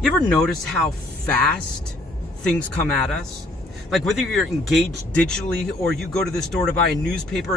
You ever notice how fast things come at us? Like whether you're engaged digitally or you go to the store to buy a newspaper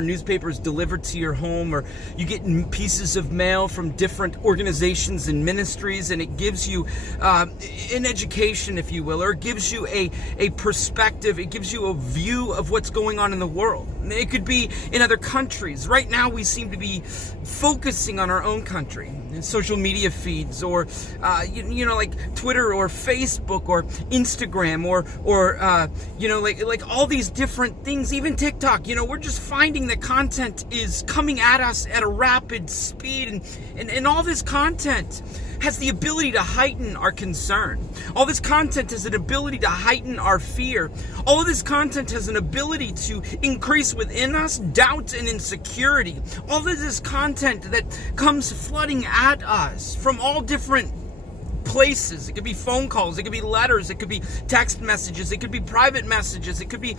is delivered to your home, or you get pieces of mail from different organizations and ministries, and it gives you an education, if you will, or it gives you a perspective, it gives you a view of what's going on in the world. It could be in other countries. Right now we seem to be focusing on our own country, social media feeds, or like Twitter or Facebook or Instagram or like all these different things, even TikTok. We're just finding that content is coming at us at a rapid speed, and all this content has the ability to heighten our concern. All this content has an ability to heighten our fear. All of this content has an ability to increase within us doubt and insecurity. All of this content that comes flooding at us from all different places. It could be phone calls, it could be letters, it could be text messages, it could be private messages, it could be,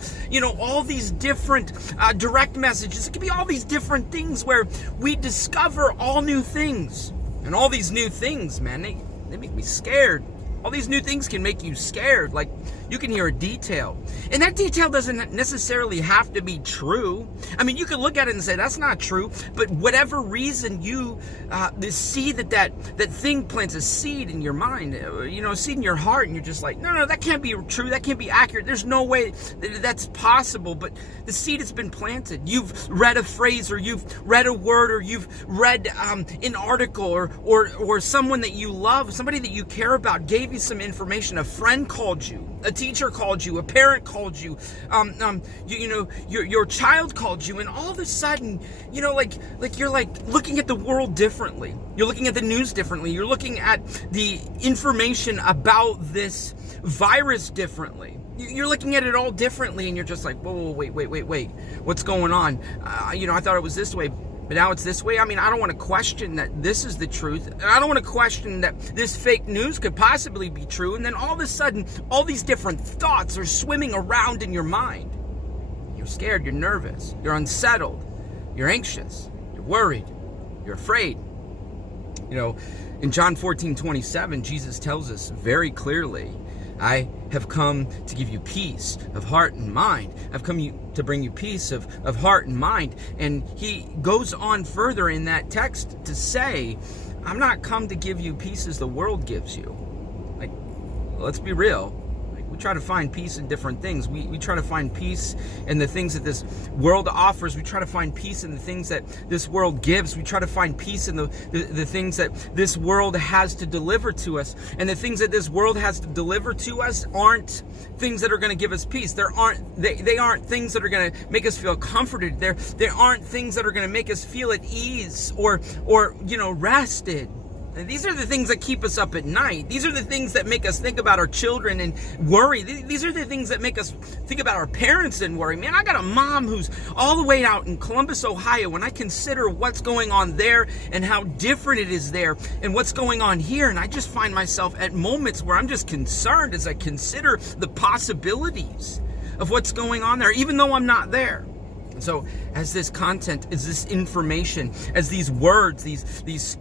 all these different direct messages. It could be all these different things where we discover all new things. And all these new things, man, they make me scared. All these new things can make you scared. Like, you can hear a detail, and that detail doesn't necessarily have to be true. I mean, you could look at it and say, that's not true, but whatever reason you see that thing plants a seed in your mind, a seed in your heart, and you're just like, no, that can't be true, that can't be accurate, there's no way that's possible. But the seed has been planted. You've read a phrase, or you've read a word, or you've read an article, or someone that you love, somebody that you care about gave you some information. A friend called you, a teacher called you, a parent called you, your child called you, and all of a sudden, you're looking at the world differently. You're looking at the news differently. You're looking at the information about this virus differently. You're looking at it all differently, and you're just like, whoa, wait, what's going on? I thought it was this way, but now it's this way. I mean, I don't want to question that this is the truth. And I don't want to question that this fake news could possibly be true. And then all of a sudden, all these different thoughts are swimming around in your mind. You're scared, you're nervous, you're unsettled, you're anxious, you're worried, you're afraid. In John 14:27, Jesus tells us very clearly, I have come to give you peace of heart and mind. I've come to bring you peace of heart and mind. And he goes on further in that text to say, I'm not come to give you peace as the world gives you. Like, let's be real. We try to find peace in different things. We try to find peace in the things that this world offers. We try to find peace in the things that this world gives. We try to find peace in the things that this world has to deliver to us. And the things that this world has to deliver to us aren't things that are going to give us peace. They aren't things that are going to make us feel comforted. They aren't things that are going to make us feel at ease or rested. And these are the things that keep us up at night. These are the things that make us think about our children and worry. These are the things that make us think about our parents and worry. Man, I got a mom who's all the way out in Columbus, Ohio. When I consider what's going on there and how different it is there and what's going on here, and I just find myself at moments where I'm just concerned as I consider the possibilities of what's going on there, even though I'm not there. So as this content, as this information, as these words, these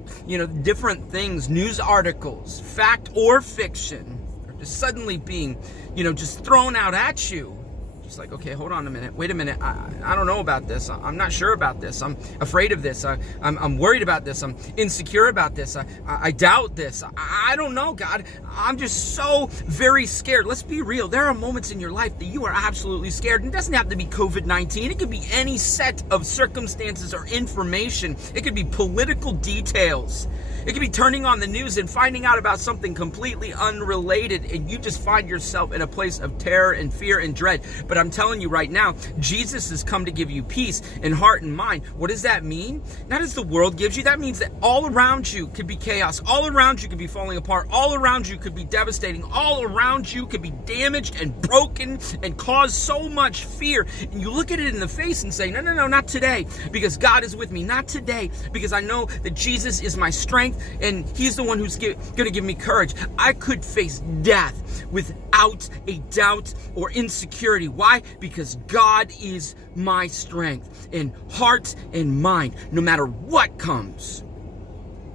different things, news articles, fact or fiction, are just suddenly being, just thrown out at you. Just like, okay, hold on a minute. Wait a minute. I don't know about this. I'm not sure about this. I'm afraid of this. I'm worried about this. I'm insecure about this. I doubt this. I don't know, God. I'm just so very scared. Let's be real. There are moments in your life that you are absolutely scared. And it doesn't have to be COVID-19. It could be any set of circumstances or information. It could be political details. It could be turning on the news and finding out about something completely unrelated, and you just find yourself in a place of terror and fear and dread. But I'm telling you right now, Jesus has come to give you peace in heart and mind. What does that mean? Not as the world gives you. That means that all around you could be chaos. All around you could be falling apart. All around you could be devastating. All around you could be damaged and broken and cause so much fear. And you look at it in the face and say, no, not today, because God is with me. Not today, because I know that Jesus is my strength, and he's the one who's going to give me courage. I could face death without a doubt or insecurity. Why? Because God is my strength in heart and mind, no matter what comes.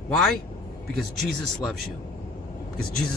Why? Because Jesus loves you. Because Jesus